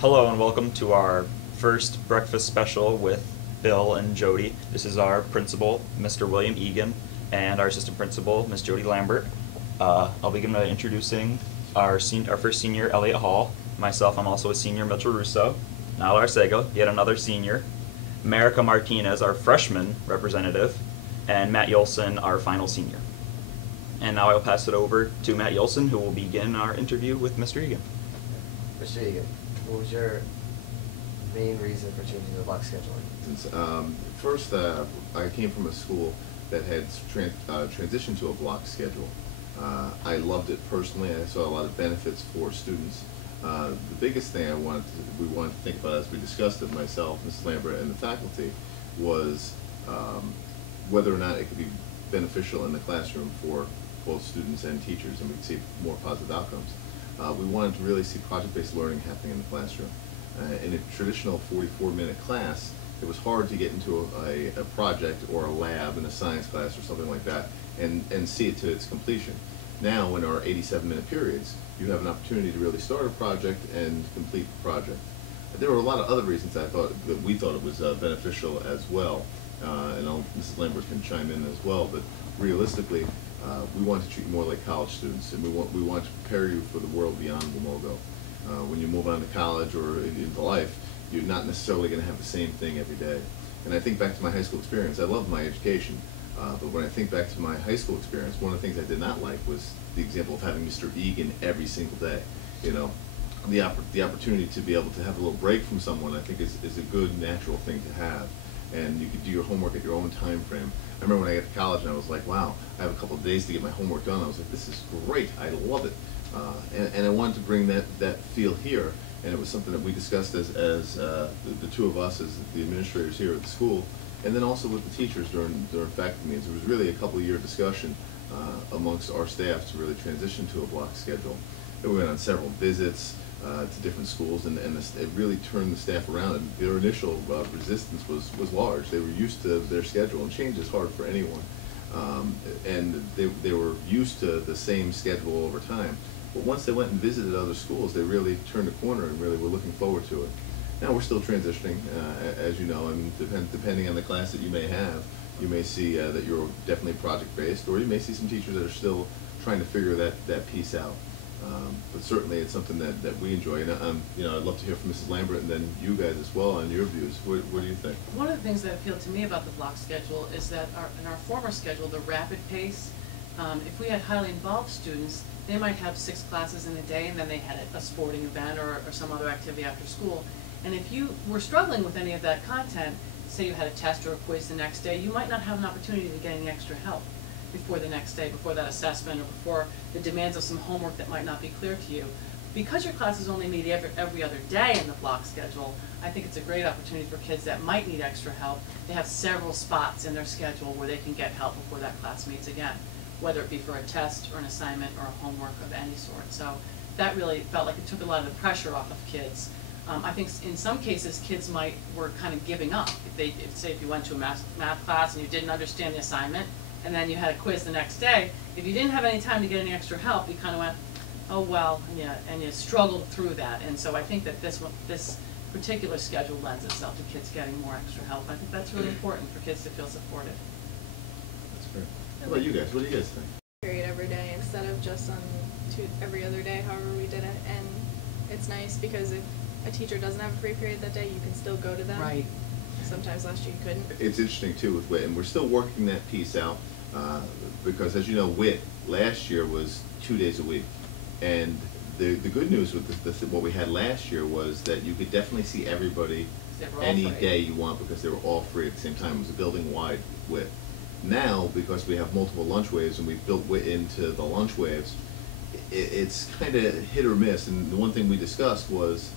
Hello and welcome to our first breakfast special with Bill and Jody. This is our principal, Mr. William Egan, and our assistant principal, Miss Jody Lambert. I'll begin by introducing our first senior, Elliot Hall. Myself, I'm also a senior, Mitchell Russo. Nala Arcega, yet another senior. America Martinez, our freshman representative, and Matt Yolson, our final senior. And now I'll pass it over to Matt Yolson, who will begin our interview with Mr. Egan. Mr. Egan, what was your main reason for changing the block scheduling? Since first, I came from a school that had transitioned to a block schedule. I loved it personally. I saw a lot of benefits for students. The biggest thing we wanted to think about as we discussed it, myself, Mrs. Lambert, and the faculty, was whether or not it could be beneficial in the classroom for both students and teachers, and we could see more positive outcomes. We wanted to really see project-based learning happening in the classroom. In a traditional 44-minute class, it was hard to get into a project or a lab in a science class or something like that and see it to its completion. Now, in our 87-minute periods, you have an opportunity to really start a project and complete the project. There were a lot of other reasons that we thought it was beneficial as well, and Mrs. Lambert can chime in as well, but realistically, we want to treat you more like college students, and we want to prepare you for the world beyond Wamogo. When you move on to college or into life, you're not necessarily going to have the same thing every day. And I think back to my high school experience. I loved my education, but when I think back to my high school experience, one of the things I did not like was the example of having Mr. Egan every single day. You know, the opportunity to be able to have a little break from someone, I think, is a good, natural thing to have. And you could do your homework at your own time frame. I remember when I got to college and I was like, wow, I have a couple of days to get my homework done. I was like, this is great. I love it. And I wanted to bring that feel here. And it was something that we discussed as the two of us as the administrators here at the school, and then also with the teachers during faculty meetings. It was really a couple-year discussion amongst our staff to really transition to a block schedule. And we went on several visits to different schools, and it really turned the staff around. And their initial resistance was large. They were used to their schedule, and change is hard for anyone. And they were used to the same schedule over time. But once they went and visited other schools, they really turned a corner and really were looking forward to it. Now we're still transitioning, as you know, and depending on the class that you may have, you may see that you're definitely project-based, or you may see some teachers that are still trying to figure that piece out. But certainly it's something that we enjoy. And I'd love to hear from Mrs. Lambert and then you guys as well on your views. What do you think? One of the things that appealed to me about the block schedule is that in our former schedule, the rapid pace, if we had highly involved students, they might have 6 classes in a day, and then they had a sporting event or some other activity after school. And if you were struggling with any of that content, say you had a test or a quiz the next day, you might not have an opportunity to get any extra help before the next day, before that assessment, or before the demands of some homework that might not be clear to you. Because your classes only meet every other day in the block schedule, I think it's a great opportunity for kids that might need extra help to have several spots in their schedule where they can get help before that class meets again, whether it be for a test or an assignment or a homework of any sort. So that really felt like it took a lot of the pressure off of kids. I think in some cases kids were kind of giving up. If you went to a math class and you didn't understand the assignment, and then you had a quiz the next day, if you didn't have any time to get any extra help, you kind of went, oh well, and you struggled through that. And so I think that this particular schedule lends itself to kids getting more extra help. I think that's really important for kids to feel supported. That's great. How about you guys? What do you guys think? Period every day instead of just on every other day, however we did it. And it's nice because if a teacher doesn't have a free period that day, you can still go to them. Right. Sometimes last year you couldn't. It's interesting too with WIT, and we're still working that piece out because, as you know, WIT last year was 2 days a week, and the good news with what we had last year was that you could definitely see everybody any day you want because they were all free at the same time. It was a building-wide WIT. Now, because we have multiple lunch waves and we've built WIT into the lunch waves, it's kind of hit or miss. And the one thing we discussed was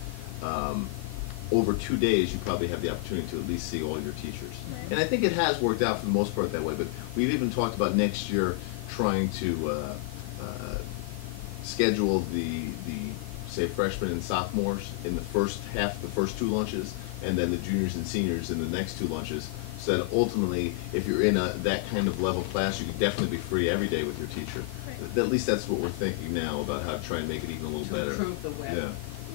over 2 days, you probably have the opportunity to at least see all your teachers. Right. And I think it has worked out for the most part that way, but we've even talked about next year trying to schedule the say freshmen and sophomores in the first 2 lunches, and then the juniors and seniors in the next 2 lunches, so that ultimately, if you're in that kind of level class, you can definitely be free every day with your teacher. Right. At least that's what we're thinking now about how to try and make it even a little better. To improve the WIT. Yeah.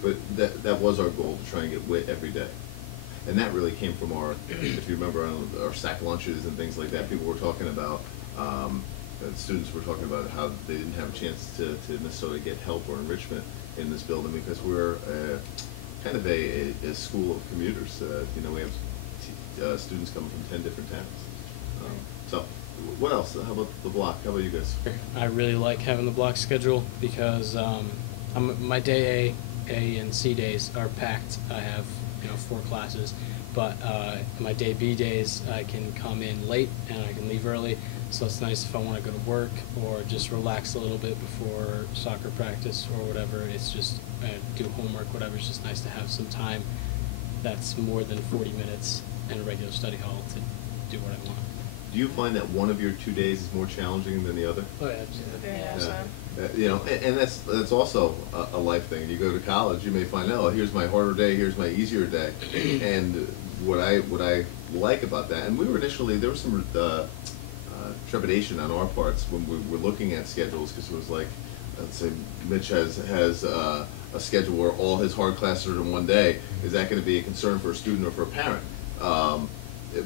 But that was our goal, to try and get WIT every day. And that really came from our, if you remember, our sack lunches and things like that. People were talking about, students were talking about how they didn't have a chance to necessarily get help or enrichment in this building because we're kind of a school of commuters. You know, we have students coming from 10 different towns. So, what else? How about the block? How about you guys? I really like having the block schedule because my day A and C days are packed. I have 4 classes, but my day B days I can come in late and I can leave early. So it's nice if I want to go to work or just relax a little bit before soccer practice or whatever. It's just do homework, whatever. It's just nice to have some time that's more than 40 minutes in a regular study hall to do what I want. Do you find that one of your 2 days is more challenging than the other? Oh yeah, Very much so. You know, and that's also a life thing. You go to college, you may find, oh, here's my harder day, here's my easier day. And what I like about that, and we were initially, there was some trepidation on our parts when we were looking at schedules, because it was like, let's say Mitch has a schedule where all his hard classes are in one day. Is that going to be a concern for a student or for a parent?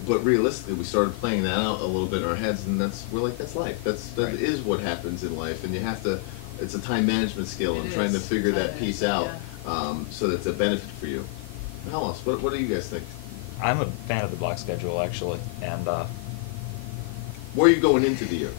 But realistically, we started playing that out a little bit in our heads, and we're like, that's life. That Right. is what happens in life, and you have to. It's a time management skill, and trying to is. figure Time that piece out so that it's a benefit for you. How else? What do you guys think? I'm a fan of the block schedule, actually, and Where are you going into the year?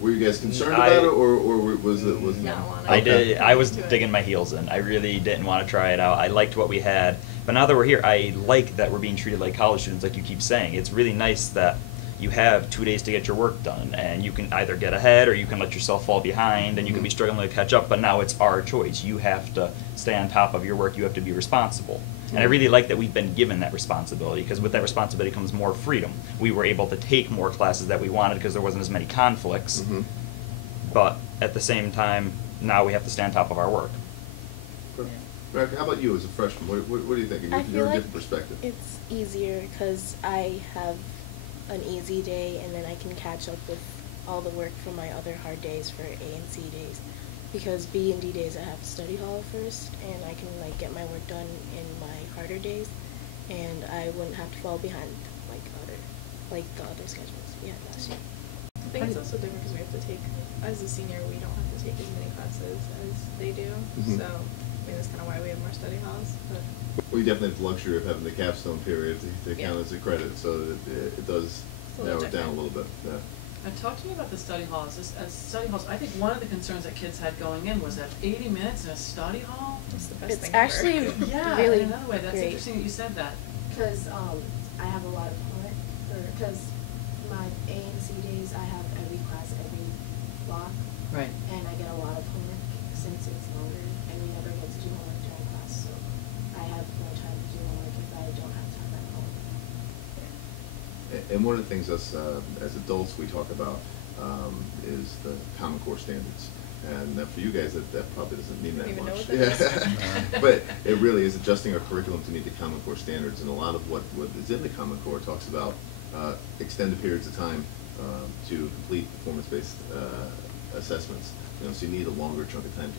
Were you guys concerned I- about it, or was it? No, wanna I Okay. did. I was Do it. digging my heels in. I really didn't want to try it out. I liked what we had, but now that we're here, I like that we're being treated like college students, like you keep saying. It's really nice that you have 2 days to get your work done, and you can either get ahead or you can let yourself fall behind, and you can be struggling to catch up. But now it's our choice. You have to stay on top of your work. You have to be responsible. And I really like that we've been given that responsibility, because with that responsibility comes more freedom. We were able to take more classes that we wanted because there wasn't as many conflicts. Mhm. But at the same time, now we have to stay on top of our work. Rebecca, how about you as a freshman? What do you think? I feel Your like different perspective. it's easier because I have an easy day and then I can catch up with all the work from my other hard days for A and C days. Because B and D days I have study hall first, and I can like get my work done in my harder days, and I wouldn't have to fall behind like the other schedules we had last year. I think it's also different because we have to take, as a senior, we don't have to take as many classes as they do. Mhm. So, I mean, that's kind of why we have more study halls. But We definitely have the luxury of having the capstone period to count Yeah. as a credit, so it does It's a little narrow it down a different. little bit. Yeah. Now, talk to me about the study halls. Study halls, I think one of the concerns that kids had going in was that 80 minutes in a study hall? it's the best It's thing ever. actually Yeah, really in another way, that's great. interesting that you said that. Because I have a lot of homework because my A and C days I have every class every block, Right. and I get a lot of homework since it's longer, and we never get to do homework during class, so I have more time to do homework if I don't have time at home. And one of the things us as adults we talk about is the Common Core standards. And for you guys, that probably doesn't mean that Don't even know much. what that Yeah. But it really is adjusting our curriculum to meet the Common Core standards. And a lot of what is in the Common Core talks about extended periods of time to complete performance-based assessments. You know, so you need a longer chunk of time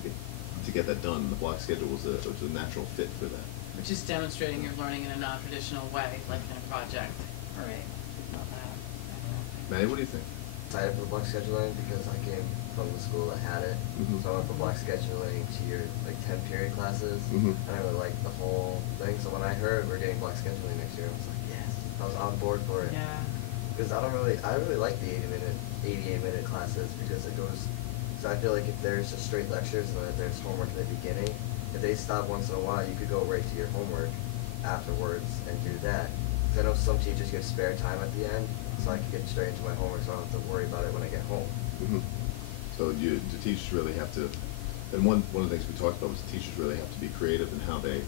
to get that done. And the block schedule was a natural fit for that. Which is demonstrating you're learning in a non-traditional way, like in a project. Right. Love that. Manny, what do you think? Excited for block scheduling because I came from the school that had it. Mhm. So I went from block scheduling to your like 10 period classes. Mhm. And I really liked the whole thing. So when I heard we're getting block scheduling next year, I was like, yes. I was on board for it. Yeah. Because I really like the 88-minute classes because it goes. So I feel like if there's just straight lectures and then if there's homework in the beginning, if they stop once in a while, you could go right to your homework afterwards and do that. Because I know some teachers give spare time at the end, so I can get straight into my homework, so I don't have to worry about it when I get home. Mhm. So the teachers really have to, and one of the things we talked about was the teachers really have to be creative in how they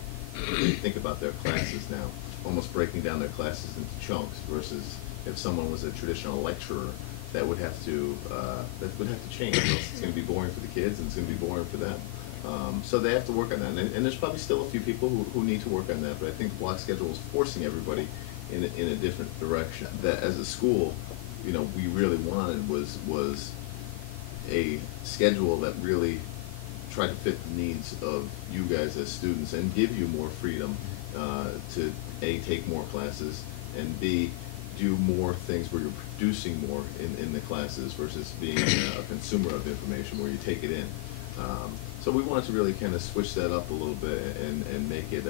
think about their classes now, almost breaking down their classes into chunks versus if someone was a traditional lecturer, that would have to change. Or else it's going to be boring for the kids and it's going to be boring for them. So they have to work on that, and there's probably still a few people who need to work on that. But I think the block schedule is forcing everybody in a different direction. That as a school, you know, we really wanted was a schedule that really try to fit the needs of you guys as students and give you more freedom to A, take more classes, and B, do more things where you're producing more in the classes versus being a consumer of information where you take it in. So we wanted to really kind of switch that up a little bit and make it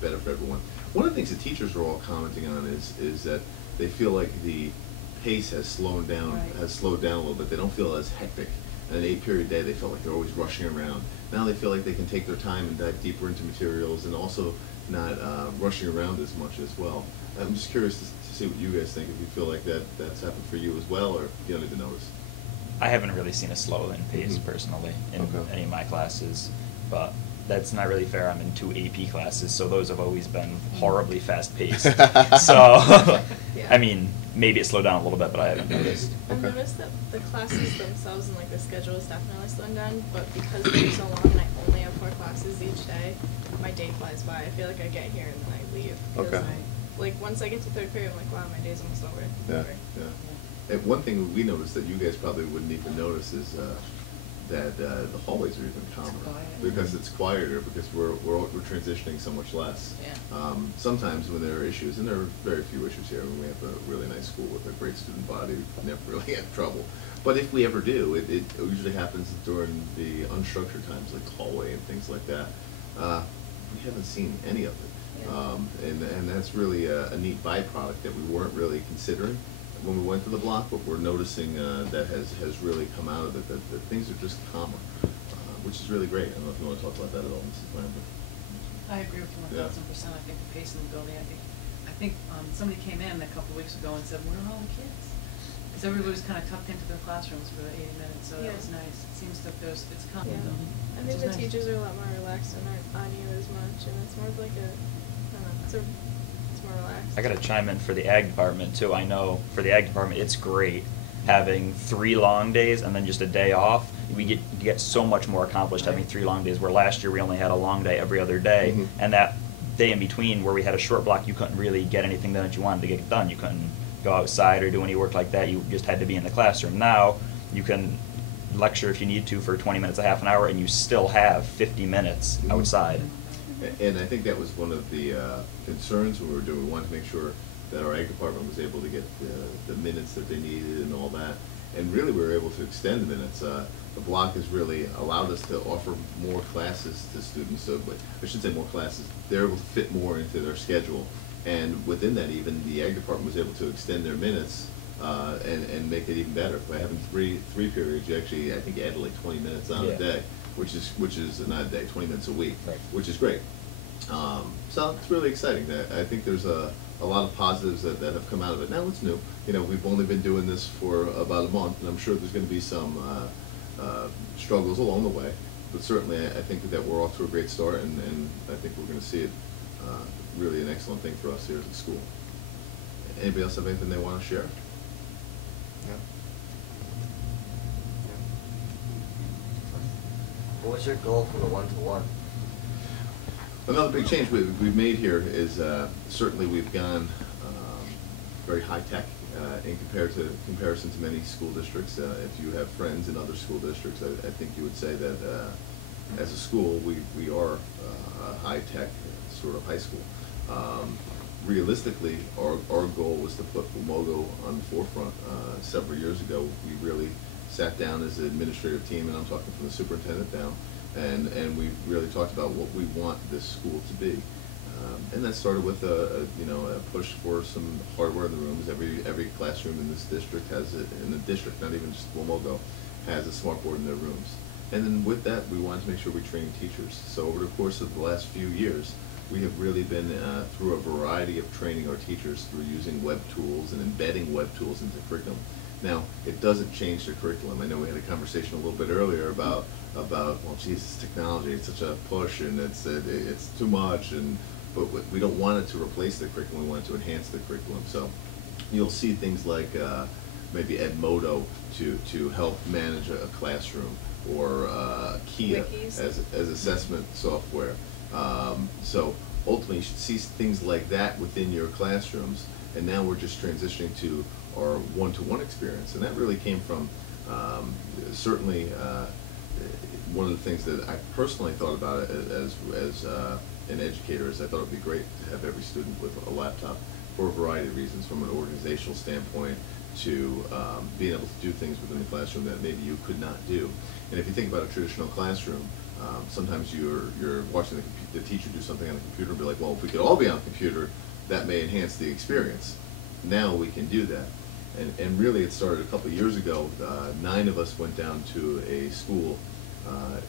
better for everyone. One of the things the teachers are all commenting on is that they feel like the pace has slowed down, Right. a little bit. They don't feel as hectic. In an 8-period day, they felt like they're always rushing around. Now they feel like they can take their time and dive deeper into materials, and also not rushing around as much as well. I'm just curious to see what you guys think, if you feel like that's happened for you as well, or you don't even notice. I haven't really seen a slow in pace Mhm. personally in Okay. any of my classes, but that's not really fair. I'm in 2 AP classes, so those have always been horribly fast paced. So, Yeah. I mean, maybe it slowed down a little bit, but I haven't noticed. I've Okay. noticed that the classes themselves and like the schedule is definitely slowing down, but because they're so long and I only have 4 classes each day, my day flies by. I feel like I get here and then I leave. 'Cause Okay. like once I get to 3rd period, I'm like, wow, my day's almost over. Yeah, yeah. And one thing we noticed that you guys probably wouldn't even notice is that the hallways are even calmer quiet. because it's quieter, because we're transitioning so much less. Yeah. Sometimes when there are issues, and there are very few issues here, we have a really nice school with a great student body, we've never really had trouble. But if we ever do, it usually happens during the unstructured times, like the hallway and things like that. We haven't seen any of it. Yeah. And that's really a neat byproduct that we weren't really considering when we went to the block, but we're noticing that has really come out of it, that things are just calmer, which is really great. I don't know if you want to talk about that at all, Mrs. Lambert. I agree with you 1,000%. I think the pace in the building, I think somebody came in a couple of weeks ago and said, where are all the kids? Because everybody was kind of tucked into their classrooms for the 80 minutes, so that Yeah. was nice. It seems that it's coming Yeah. though. I which think is the nice. teachers are a lot more relaxed and aren't on you as much, and it's more of like I don't know, it's more relaxed. I got to chime in for the ag department too. I know for the ag department, it's great having 3 long days and then just a day off. You get so much more accomplished having 3 long days, where last year we only had a long day every other day, Mhm. and that day in between where we had a short block, you couldn't really get anything done that you wanted to get done. You couldn't go outside or do any work like that. You just had to be in the classroom. Now you can lecture if you need to for 20 minutes, a half an hour, and you still have 50 minutes Mhm. outside. And I think that was one of the concerns we were doing. We wanted to make sure that our ag department was able to get the minutes that they needed and all that. And really, we were able to extend the minutes. The block has really allowed us to offer more classes to students. So, but I shouldn't say more classes. They're able to fit more into their schedule. And within that, even the ag department was able to extend their minutes and make it even better. By having three periods, you actually, I think, added like 20 minutes on Yeah. a day, which is not a day, 20 minutes a week, Right. which is great. So it's really exciting. I think there's a lot of positives that have come out of it. Now it's new. You know, we've only been doing this for about a month, and I'm sure there's going to be some struggles along the way. But certainly, I think that we're off to a great start, and I think we're going to see it really an excellent thing for us here at the school. Anybody else have anything they want to share? Yeah. What's your goal for the 1-to-1? Another big change we've made here is certainly we've gone very high tech in comparison to many school districts. If you have friends in other school districts, I think you would say that as a school we are a high tech sort of high school. Realistically, our goal was to put Womogo on the forefront. Several years ago, we really sat down as an administrative team, and I'm talking from the superintendent down, and we really talked about what we want this school to be. And that started with a push for some hardware in the rooms. Every classroom in this district has it, in the district, not even just Womogo, has a smart board in their rooms. And then with that, we wanted to make sure we trained teachers. So over the course of the last few years, we have really been through a variety of training our teachers through using web tools and embedding web tools into curriculum. Now, it doesn't change the curriculum. I know we had a conversation a little bit earlier about well, geez, technology, it's such a push, and it's too much, but we don't want it to replace the curriculum. We want it to enhance the curriculum. So you'll see things like maybe Edmodo to help manage a classroom, or Kia Wikis. as assessment software. So ultimately, you should see things like that within your classrooms. And now we're just transitioning to our one-to-one experience, and that really came from certainly one of the things that I personally thought about it as an educator is I thought it would be great to have every student with a laptop for a variety of reasons, from an organizational standpoint to being able to do things within the classroom that maybe you could not do. And if you think about a traditional classroom, sometimes you're watching the teacher do something on the computer and be like, well, if we could all be on the computer, that may enhance the experience. Now we can do that. And really it started a couple of years ago. 9 of us went down to a school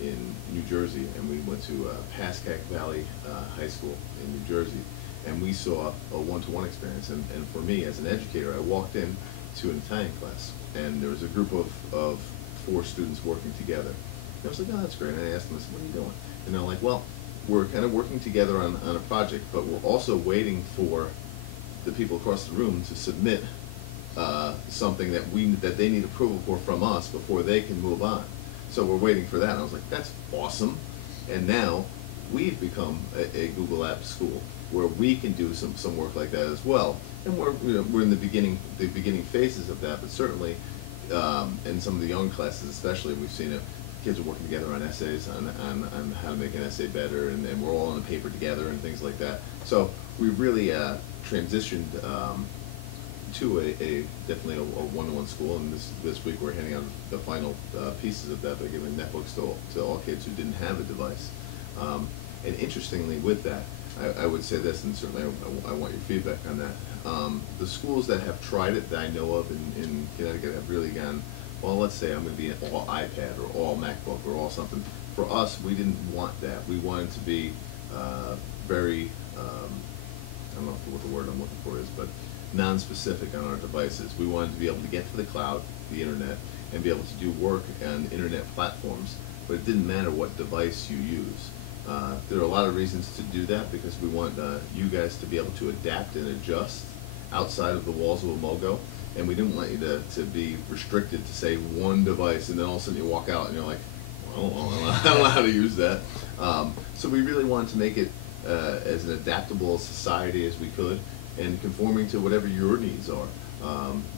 in New Jersey, and we went to Pascack Valley High School in New Jersey, and we saw a one-to-one experience. And for me, as an educator, I walked in to an Italian class, and there was a group of 4 students working together. And I was like, oh, that's great. And I asked them, I said, what are you doing? And they're like, well, we're kind of working together on a project, but we're also waiting for the people across the room to submit something that they need approval for from us before they can move on. So we're waiting for that. And I was like, that's awesome. And now we've become a Google Apps school where we can do some work like that as well. And we're in the beginning phases of that, but certainly in some of the young classes especially, we've seen it. Kids are working together on essays, on how to make an essay better, and we're all on the paper together and things like that. So we really transitioned to definitely a one-to-one school, and this week we're handing out the final pieces of that by giving netbooks to all kids who didn't have a device. And interestingly, with that, I would say this, and certainly I want your feedback on that. The schools that have tried it that I know of in Connecticut have really gone, well, let's say I'm going to be all iPad or all MacBook or all something. For us, we didn't want that. We wanted to be very, I don't know what the word I'm looking for is, but non-specific on our devices. We wanted to be able to get to the cloud, the internet, and be able to do work on internet platforms, but it didn't matter what device you use. There are a lot of reasons to do that, because we want you guys to be able to adapt and adjust outside of the walls of a MOGO, and we didn't want you to be restricted to, say, one device, and then all of a sudden you walk out and you're like, well, I don't know how to use that. So we really wanted to make it as an adaptable society as we could, and conforming to whatever your needs are.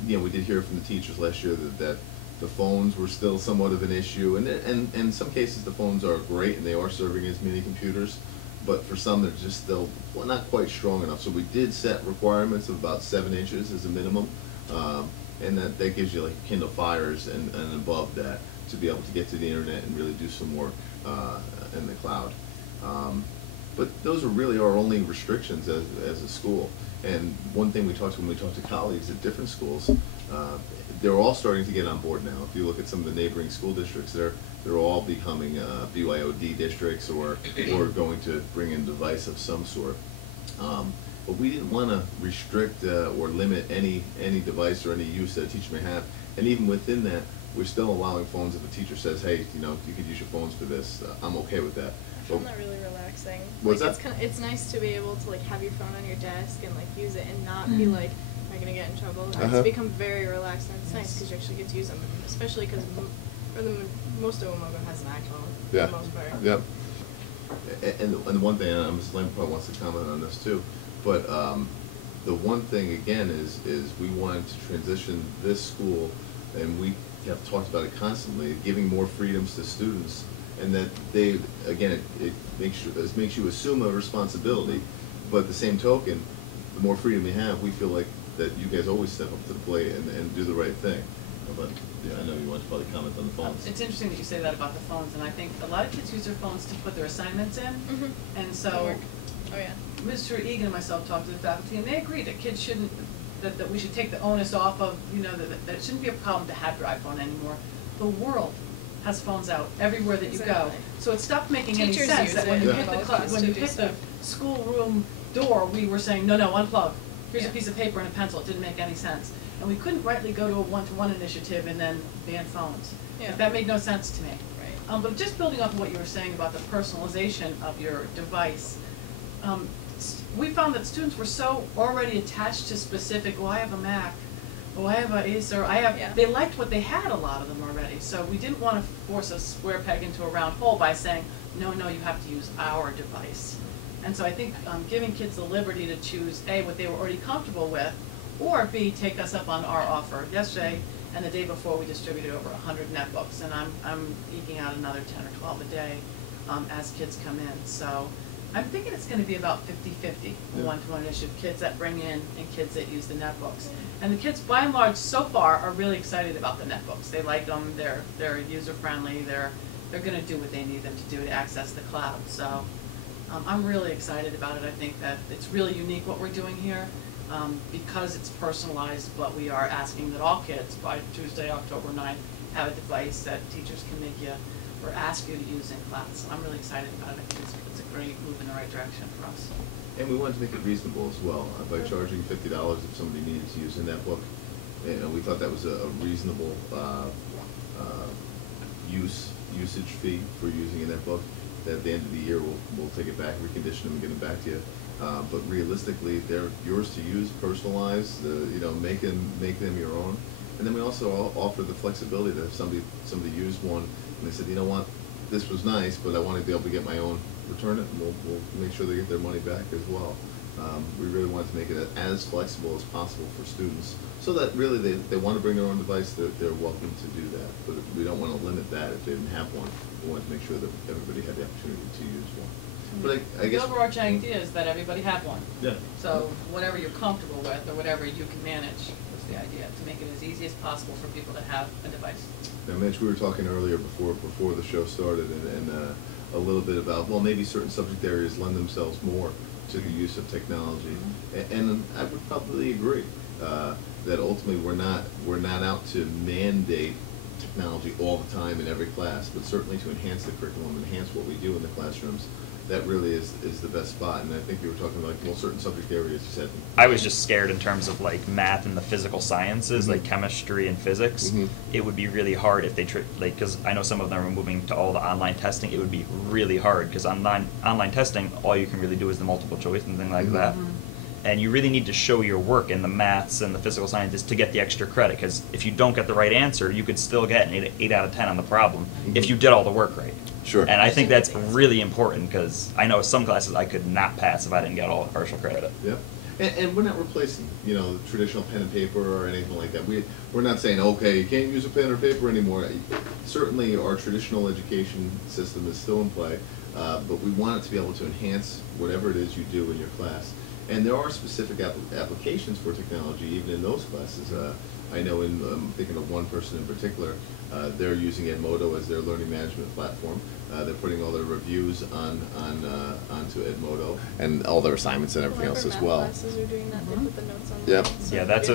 We did hear from the teachers last year that the phones were still somewhat of an issue, and in some cases the phones are great and they are serving as mini computers, but for some they're just still not quite strong enough. So we did set requirements of about 7 inches as a minimum, and that gives you like Kindle Fires and above that to be able to get to the internet and really do some work in the cloud. But those are really our only restrictions as a school. And one thing when we talk to colleagues at different schools, they're all starting to get on board now. If you look at some of the neighboring school districts, they're all becoming BYOD districts or going to bring in a device of some sort. But we didn't want to restrict or limit any device or any use that a teacher may have. And even within that, we're still allowing phones if a teacher says, hey, you could use your phones for this. I'm okay with that. I found that really relaxing. What's like, that? It's nice to be able to have your phone on your desk and use it and not be like, am I gonna get in trouble? It's become very relaxed, and it's nice because you actually get to use them, especially because most of Omogo has an iPhone for the most part. Yep. And one thing, and Ms. Lamb probably wants to comment on this too, but the one thing again is we wanted to transition this school, and we have talked about it constantly, giving more freedoms to students, and that they, again, it makes you assume a responsibility, but at the same token, the more freedom you have, we feel like that you guys always step up to the plate and do the right thing. But yeah, I know you want to probably comment on the phones. It's interesting that you say that about the phones, and I think a lot of kids use their phones to put their assignments in, and so Oh yeah. Mr. Egan and myself talked to the faculty, and they agreed that kids shouldn't, that we should take the onus off of, that it shouldn't be a problem to have your iPhone anymore. The world has phones out everywhere that you go, Exactly. so it stopped making any Teachers sense use that it when you in hit both the classes when you to do hit the stuff. schoolroom door, we were saying no, unplug. Here's a Yeah. piece of paper and a pencil. It didn't make any sense, and we couldn't rightly go to a one-to-one initiative and then ban phones. Yeah. That made no sense to me. Right. But just building off of what you were saying about the personalization of your device, we found that students were so already attached to specific, I have a Mac, I have an Acer, Yeah. they liked what they had, a lot of them already. So we didn't want to force a square peg into a round hole by saying, no, you have to use our device. And so I think giving kids the liberty to choose A, what they were already comfortable with, or B, take us up on our offer. Yesterday, And the day before, we distributed over 100 netbooks, and I'm eking out another 10 or 12 a day as kids come in. So I'm thinking it's going to be about 50-50, one-to-one initiative, kids that bring in and kids that use the netbooks. And the kids, by and large, so far, are really excited about the netbooks. They like them. They're user-friendly. They're going to do what they need them to do to access the cloud. So I'm really excited about it. I think that it's really unique what we're doing here. Because it's personalized, but we are asking that all kids by Tuesday, October 9th, have a device that teachers can make you or ask you to use in class. So I'm really excited about it. I think it's a great move in the right direction for us. And we wanted to make it reasonable as well by charging $50 if somebody needed to use a netbook. And we thought that was a reasonable usage fee for using a netbook. That at the end of the year we'll take it back, recondition them, and get them back to you. But realistically, they're yours to use, personalized. Make them your own. And then we also offer the flexibility that if somebody used one and they said, you know what, this was nice, but I want to be able to get my own, return it, and we'll make sure they get their money back as well. We really wanted to make it as flexible as possible for students, so that really they want to bring their own device, they're welcome to do that. But we don't want to limit that if they didn't have one. We wanted to make sure that everybody had the opportunity to use one. But I guess the overarching idea is that everybody have one. Yeah. So whatever you're comfortable with or whatever you can manage was the idea, to make it as easy as possible for people to have a device. Now, Mitch, we were talking earlier before the show started, and a little bit about, well, maybe certain subject areas lend themselves more to the use of technology, and I would probably agree that ultimately we're not out to mandate technology all the time in every class, but certainly to enhance the curriculum, enhance what we do in the classrooms. That really is the best spot. And I think you were talking about, well, certain subject areas you said. I was just scared in terms of like math and the physical sciences, like chemistry and physics. It would be really hard if they because I know some of them are moving to all the online testing. It would be really hard because online testing, all you can really do is the multiple choice and things like that. And you really need to show your work in the maths and the physical sciences to get the extra credit, because if you don't get the right answer, you could still get an 8 out of 10 on the problem if you did all the work right. Sure. And I think that's really important, because I know some classes I could not pass if I didn't get all the partial credit. Yeah. And we're not replacing, traditional pen and paper or anything like that. We're not saying, okay, you can't use a pen or paper anymore. Certainly our traditional education system is still in play, but we want it to be able to enhance whatever it is you do in your class. And there are specific applications for technology even in those classes. I know I'm thinking of one person in particular, they're using Edmodo as their learning management platform. They're putting all their reviews onto Edmodo and all their assignments and everything else as well. Classes are doing that. They put the notes on. Yep. So Yeah, that's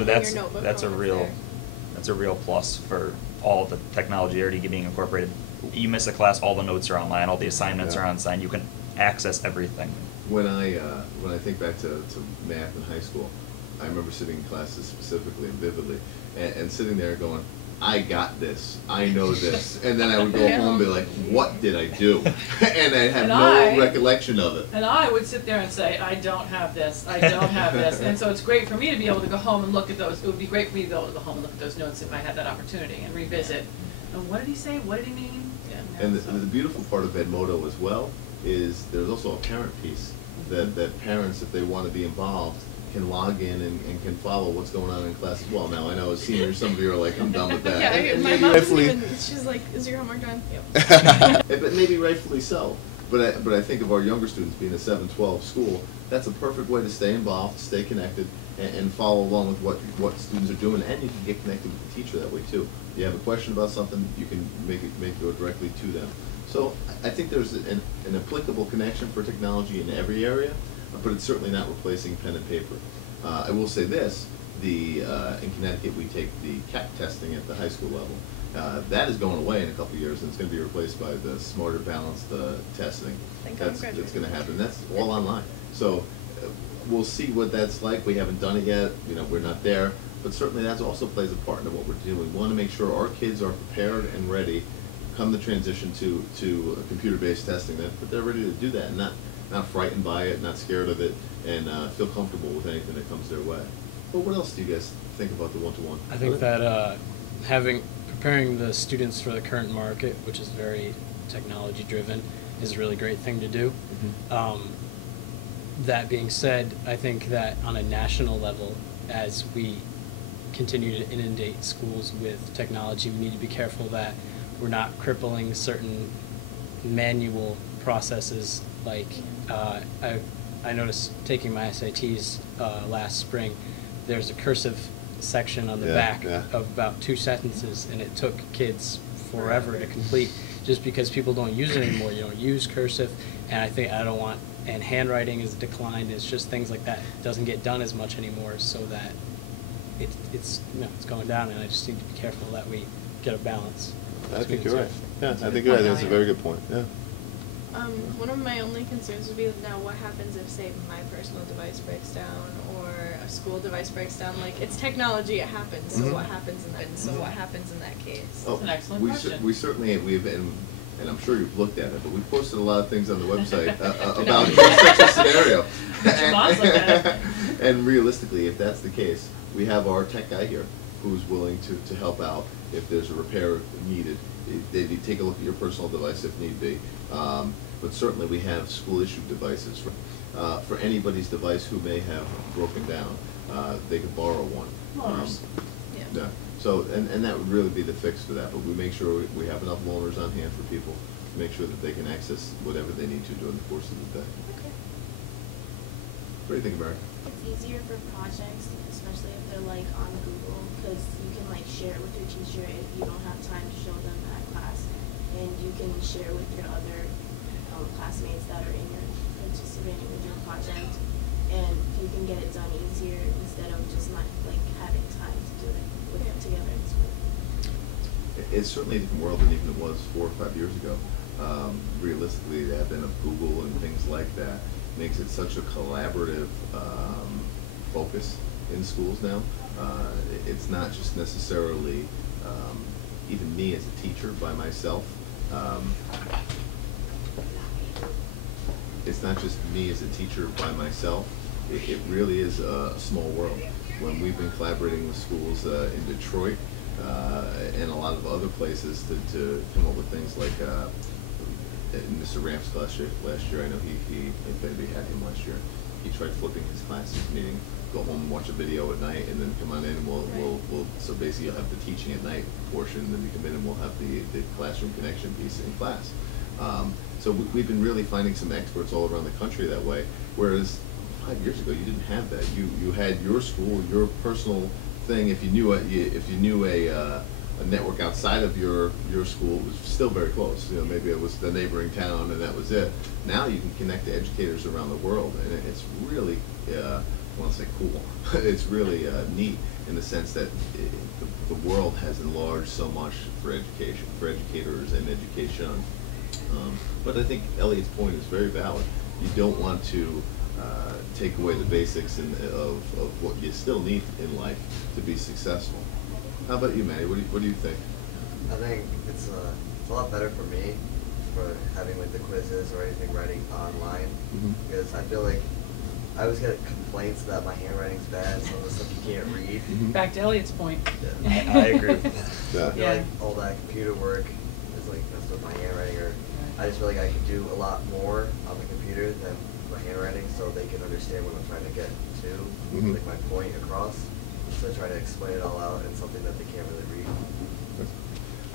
a real plus for all the technology already being incorporated. You miss a class, all the notes are online, all the assignments are online. You can access everything. When I think back to math in high school, I remember sitting in classes specifically and vividly, and sitting there going, I got this, I know this, and then I would go home and be like, what did I do? And I had no recollection of it. And I would sit there and say, I don't have this, I don't have this. And so it's great for me to be able to go home and look at those. It would be great for me to be able to go home and look at those notes if I had that opportunity and revisit. And what did he say? What did he mean? Yeah, and the beautiful part of Edmodo as well is there's also a parent piece that parents, if they want to be involved, can log in and can follow what's going on in class as well. Now, I know as seniors, some of you are like, I'm done with that. Yeah, and my maybe mom rightfully, she's like, is your homework done? Yep. but maybe rightfully so. But I think of our younger students being a 7-12 school, that's a perfect way to stay involved, stay connected, and follow along with what students are doing, and you can get connected with the teacher that way too. If you have a question about something, you can make it go directly to them. So I think there's an applicable connection for technology in every area, but it's certainly not replacing pen and paper. I will say this, in Connecticut we take the CAP testing at the high school level. That is going away in a couple of years, and it's going to be replaced by the smarter balanced testing. That's going to happen. That's all online. So we'll see what that's like. We haven't done it yet. We're not there. But certainly that also plays a part in what we're doing. We want to make sure our kids are prepared and ready come the transition to computer-based testing, that they're ready to do that and not frightened by it, not scared of it, and feel comfortable with anything that comes their way. But what else do you guys think about the one-to-one? I think that preparing the students for the current market, which is very technology-driven, is a really great thing to do. That being said, I think that on a national level, as we continue to inundate schools with technology. We need to be careful that we're not crippling certain manual processes. Like I noticed taking my SATs last spring, there's a cursive section on the back of about 2 sentences, and it took kids forever to complete just because people don't use it anymore. You don't use cursive, and I don't want, and handwriting is declined. It's just things like that. It doesn't get done as much anymore, so that it's going down, and I just need to be careful that we get a balance. I think you're right. Yeah, I think you're right. That's a very good point. Yeah. One of my only concerns would be now what happens if, say, my personal device breaks down or a school device breaks down. Like, it's technology, it happens, so what happens in that? So what happens in that case? That's an excellent question. We certainly we've and I'm sure you've looked at it, but we posted a lot of things on the website about just such a scenario. Your boss looked at it. And realistically, if that's the case, we have our tech guy here who's willing to help out if there's a repair needed. They take a look at your personal device if need be. But certainly we have school-issued devices for anybody's device who may have broken down. They could borrow one. Loaners. Yeah. So, and that would really be the fix for that. But we make sure we have enough loaners on hand for people to make sure that they can access whatever they need to during the course of the day. Okay. What do you think, Mary? It's easier for projects, especially if they're like on Google, because you can like share it with your teacher if you don't have time to show them at class, and you can share with your other classmates that are participating with your project, and you can get it done easier instead of just not like having time to do it with them together in school. It's certainly a different world than even it was 4 or 5 years ago. Realistically, the advent of Google and things like that makes it such a collaborative focus in schools now. It's not just necessarily even me as a teacher by myself. It's not just me as a teacher by myself. It really is a small world. When we've been collaborating with schools in Detroit and a lot of other places to come up with things like Mr. Ramp's class last year, I know he had him last year. He tried flipping his classes, meaning go home and watch a video at night, and then come on in, and we'll so basically you'll have the teaching at night portion, and then you come in and we'll have the classroom connection piece in class. So we've been really finding some experts all around the country that way, whereas 5 years ago you didn't have that. You had your school, your personal thing. If you knew a network outside of your school, it was still very close. You know, maybe it was the neighboring town and that was it. Now you can connect to educators around the world, and it's really, I want to say cool. It's really neat in the sense that the world has enlarged so much for education, for educators and education. But I think Elliot's point is very valid. You don't want to take away the basics of what you still need in life to be successful. How about you, Manny? What do you think? I think it's a lot better for me for having like the quizzes or anything writing online, because I feel like I always get complaints that my handwriting's bad, some of the stuff you can't read. Back to Elliot's point. Yeah. I agree with that. I feel like all that computer work is like messed with my handwriting, or I just feel like I could do a lot more on the computer than my handwriting, so they can understand what I'm trying to get to, like my point across, instead of trying to explain it all out in something that they can't really read.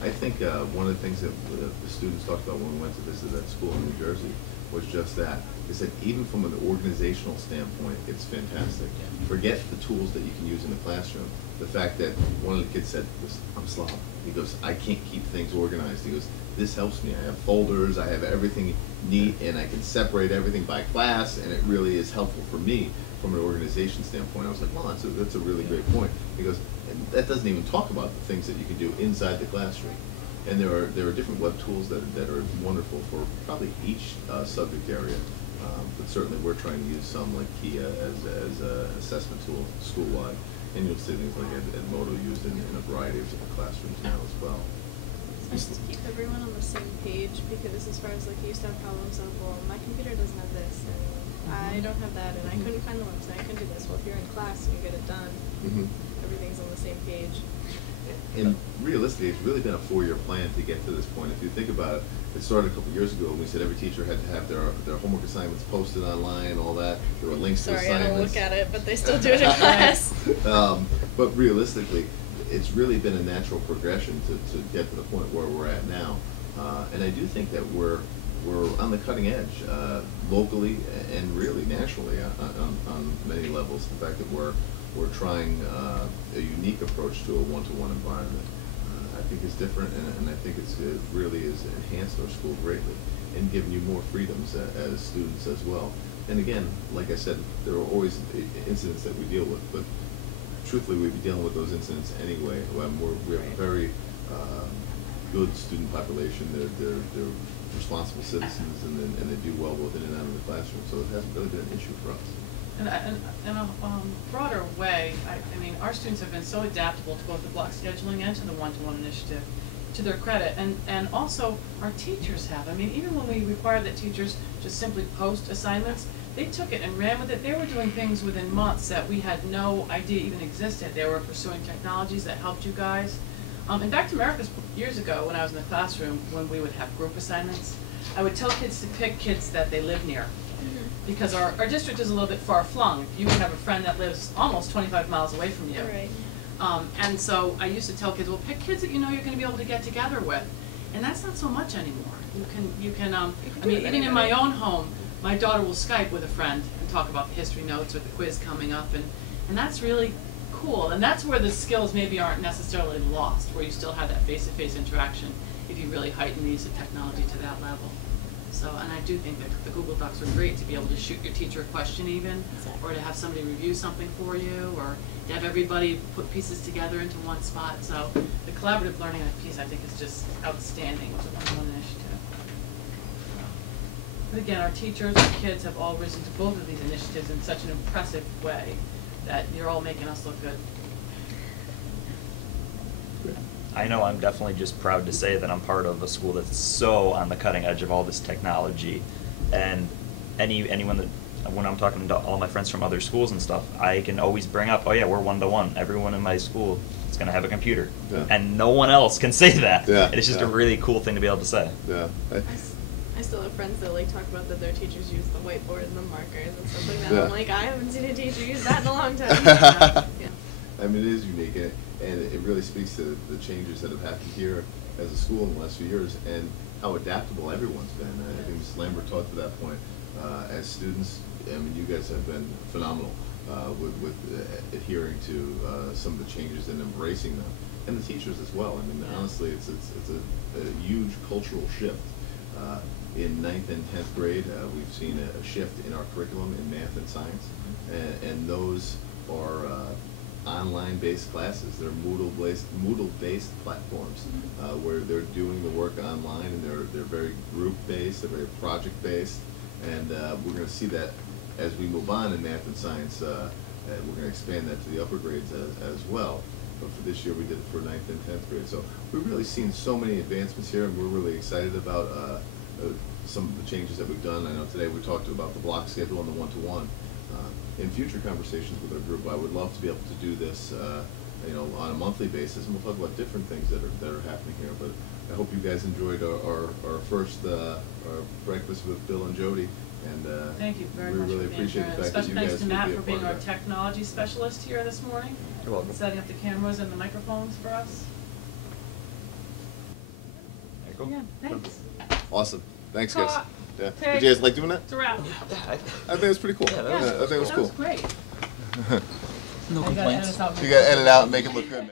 I think one of the things that the students talked about when we went to visit that school in New Jersey was just that. Is that even from an organizational standpoint, it's fantastic. Forget the tools that you can use in the classroom. The fact that one of the kids said, I'm slow. He goes, I can't keep things organized. He goes, this helps me. I have folders, I have everything neat, and I can separate everything by class, and it really is helpful for me from an organization standpoint. I was like, well, that's a really great point. He goes, and that doesn't even talk about the things that you can do inside the classroom. And there are different web tools that are wonderful for probably each subject area. But certainly we're trying to use some like Kia as an assessment tool school-wide. And you'll see things like Edmodo used in a variety of different classrooms now as well. It's nice to keep everyone on the same page, because as far as like you used to have problems of, well, my computer doesn't have this, and I don't have that, and I couldn't find the website, I couldn't do this. Well, if you're in class and you get it done, everything's on the same page. And realistically, it's really been a 4-year plan to get to this point. If you think about it, it started a couple of years ago when we said every teacher had to have their homework assignments posted online, all that. There were links to Sorry, assignments. I don't look at it, but they still do it in class. But realistically, it's really been a natural progression to get to the point where we're at now. And I do think that we're on the cutting edge, locally and really nationally on many levels. The fact that we're trying a unique approach to a one-to-one environment, I think is different, and I think it really has enhanced our school greatly and given you more freedoms as students as well. And again, like I said, there are always incidents that we deal with, but truthfully, we'd be dealing with those incidents anyway. We have a very good student population. They're responsible citizens, and they do well both in and out of the classroom. So it hasn't really been an issue for us. And in a broader way, I mean, our students have been so adaptable to both the block scheduling and to the one-to-one initiative, to their credit, and also our teachers have. I mean, even when we required that teachers just simply post assignments, they took it and ran with it. They were doing things within months that we had no idea even existed. They were pursuing technologies that helped you guys. In Back to America's years ago, when I was in the classroom, when we would have group assignments, I would tell kids to pick kids that they live near. Because our district is a little bit far-flung. You can have a friend that lives almost 25 miles away from you. Right. And so I used to tell kids, well, pick kids that you know you're going to be able to get together with. And that's not so much anymore. You can I mean, even in my own home, my daughter will Skype with a friend and talk about the history notes or the quiz coming up, and that's really cool. And that's where the skills maybe aren't necessarily lost, where you still have that face-to-face interaction if you really heighten the use of technology to that level. So, and I do think that the Google Docs are great to be able to shoot your teacher a question even, Exactly. or to have somebody review something for you, or to have everybody put pieces together into one spot. So the collaborative learning piece, I think, is just outstanding with the one-to-one initiative. But again, our teachers and kids have all risen to both of these initiatives in such an impressive way that you're all making us look good. I know I'm definitely just proud to say that I'm part of a school that's so on the cutting edge of all this technology, and anyone that, when I'm talking to all my friends from other schools and stuff, I can always bring up, oh yeah, we're one-to-one. Everyone in my school is going to have a computer, Yeah. and no one else can say that. Yeah, It's just yeah. a really cool thing to be able to say. Yeah. I still have friends that like talk about that their teachers use the whiteboard and the markers and stuff like that. Yeah. I'm like, I haven't seen a teacher use that in a long time. Yeah. I mean, it is unique, and it really speaks to the changes that have happened here as a school in the last few years, and how adaptable everyone's been. I think Mrs. Lambert talked to that point. As students, I mean, you guys have been phenomenal with adhering to some of the changes and embracing them, and the teachers as well. I mean, honestly, it's a huge cultural shift. In 9th and 10th grade, we've seen a shift in our curriculum in math and science, and those are online-based classes. They're Moodle-based platforms where they're doing the work online, and they're very group-based, they're very project-based, and we're going to see that as we move on in math and science. And we're going to expand that to the upper grades as well. But for this year, we did it for 9th and 10th grade. So we've really seen so many advancements here, and we're really excited about some of the changes that we've done. I know today we talked about the block schedule and the one-to-one. In future conversations with our group, I would love to be able to do this, on a monthly basis, and we'll talk about different things that are happening here. But I hope you guys enjoyed our first our breakfast with Bill and Jody. And Thank you very we much really for being appreciate here. the fact that Special you thanks guys to would Matt be a for part being of our that. technology specialist here this morning. You're welcome. And setting up the cameras and the microphones for us. There you go. Yeah, thanks. Awesome. Thanks, guys. Cut. Yeah. Take. Did you guys like doing that? It's a wrap. I think it's pretty cool. Yeah, that Yeah, was- I think it was that cool. was great. No You gotta edit complaints. us out. You gotta edit out and make it look good.